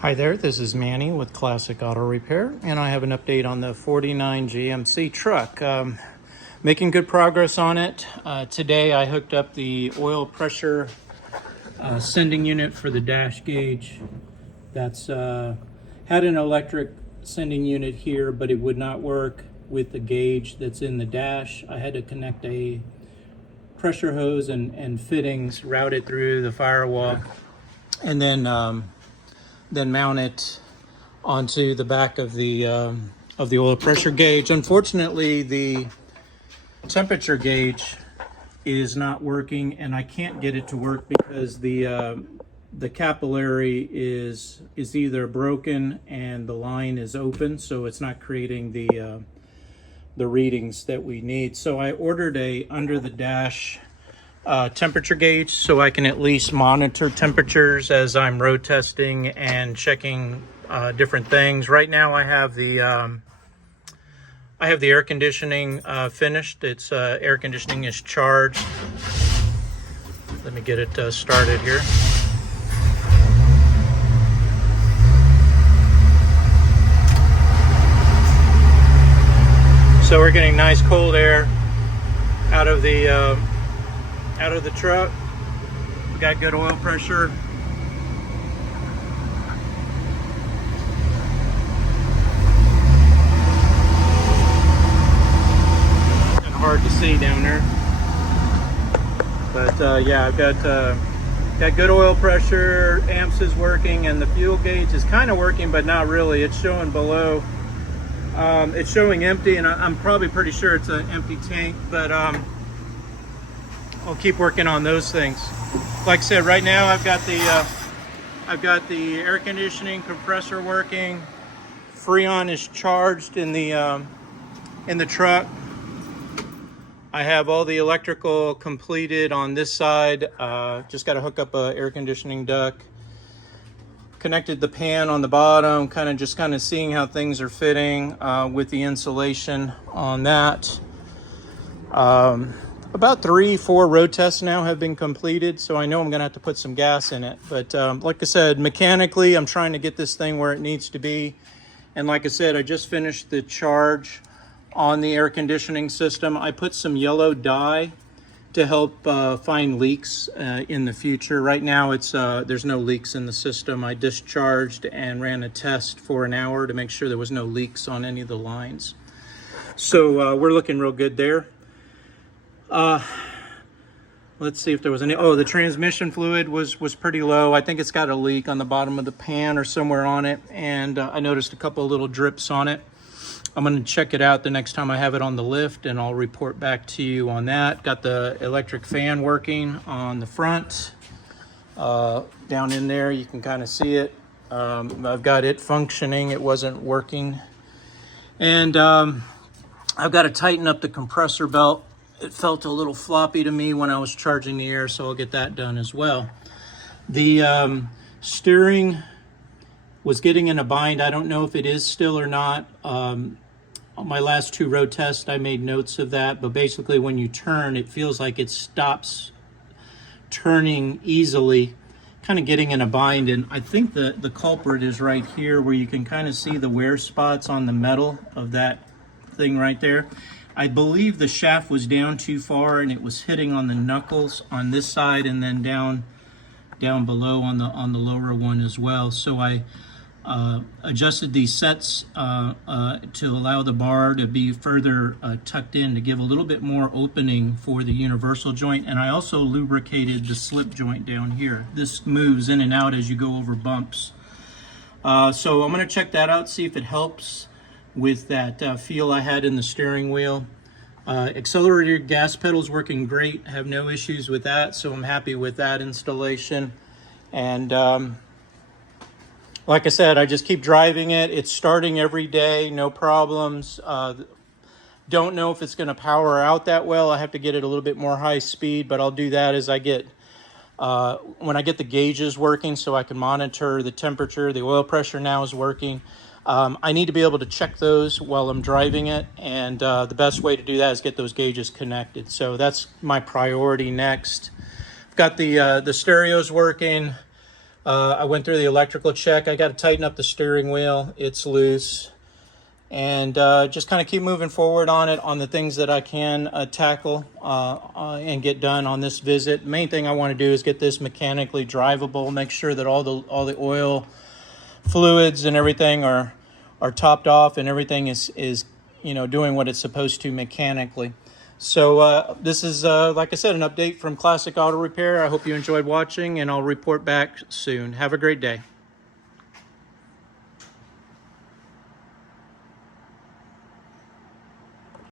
Hi there, this is Manny with Classic Auto Repair, and I have an update on the 49 GMC truck. Making good progress on it. Today I hooked up the oil pressure sending unit for the dash gauge. That's had an electric sending unit here, but it would not work with the gauge that's in the dash. I had to connect a pressure hose and fittings, route it through the firewall, and then mount it onto the back of the oil pressure gauge. Unfortunately, the temperature gauge is not working, and I can't get it to work because the capillary is either broken and the line is open, so it's not creating the readings that we need. So I ordered a under the dash temperature gauge so I can at least monitor temperatures as I'm road testing and checking different things. Right now I have the air conditioning finished. It's air conditioning is charged. Let me get it started here. So we're getting nice cold air out of the truck. We got good oil pressure. Kind of hard to see down there, but yeah, I've got good oil pressure. Amps is working, and the fuel gauge is kind of working, but not really. It's showing below. It's showing empty, and I'm probably pretty sure it's an empty tank, but I'll keep working on those things. Like I said, right now I've got the air conditioning compressor working. Freon is charged in the truck. I have all the electrical completed on this side. Just got to hook up a air conditioning duct. Connected the pan on the bottom, kind of seeing how things are fitting with the insulation on that. About 3-4 road tests now have been completed, so I know I'm gonna have to put some gas in it. But like I said, mechanically, I'm trying to get this thing where it needs to be. And like I said, I just finished the charge on the air conditioning system. I put some yellow dye to help find leaks in the future. Right now, there's no leaks in the system. I discharged and ran a test for an hour to make sure there was no leaks on any of the lines. So we're looking real good there. Let's see if there was any. Oh, the transmission fluid was pretty low. I think it's got a leak on the bottom of the pan or somewhere on it, and I noticed a couple of little drips on it. I'm going to check it out the next time I have it on the lift, and I'll report back to you on that. Got the electric fan working on the front. Down in there, you can kind of see it. I've got it functioning. It wasn't working. And I've got to tighten up the compressor belt. It felt a little floppy to me when I was charging the air, so I'll get that done as well. The steering was getting in a bind. I don't know if it is still or not. On my last 2 road tests, I made notes of that, but basically when you turn, it feels like it stops turning easily, kind of getting in a bind. And I think the culprit is right here, where you can kind of see the wear spots on the metal of that thing right there. I believe the shaft was down too far, and it was hitting on the knuckles on this side, and then down below on the lower one as well. So I adjusted these sets to allow the bar to be further tucked in to give a little bit more opening for the universal joint. And I also lubricated the slip joint down here. This moves in and out as you go over bumps. So I'm going to check that out, see if it helps with that feel I had in the steering wheel. Accelerated gas pedal's working great. Have no issues with that, so I'm happy with that installation. And like I said, I just keep driving it. It's starting every day, no problems. Don't know if it's going to power out that well. I have to get it a little bit more high speed, but I'll do that as I get when I get the gauges working, so I can monitor the temperature. The oil pressure now is working. I need to be able to check those while I'm driving it, and the best way to do that is get those gauges connected. So that's my priority next. I've got the stereos working. I went through the electrical check. I got to tighten up the steering wheel. It's loose. And just kind of keep moving forward on it, on the things that I can tackle and get done on this visit. The main thing I want to do is get this mechanically drivable, make sure that all the oil, fluids and everything are topped off and everything is doing what it's supposed to mechanically. So this is, like I said, an update from Classic Auto Repair. I hope you enjoyed watching, and I'll report back soon. Have a great day.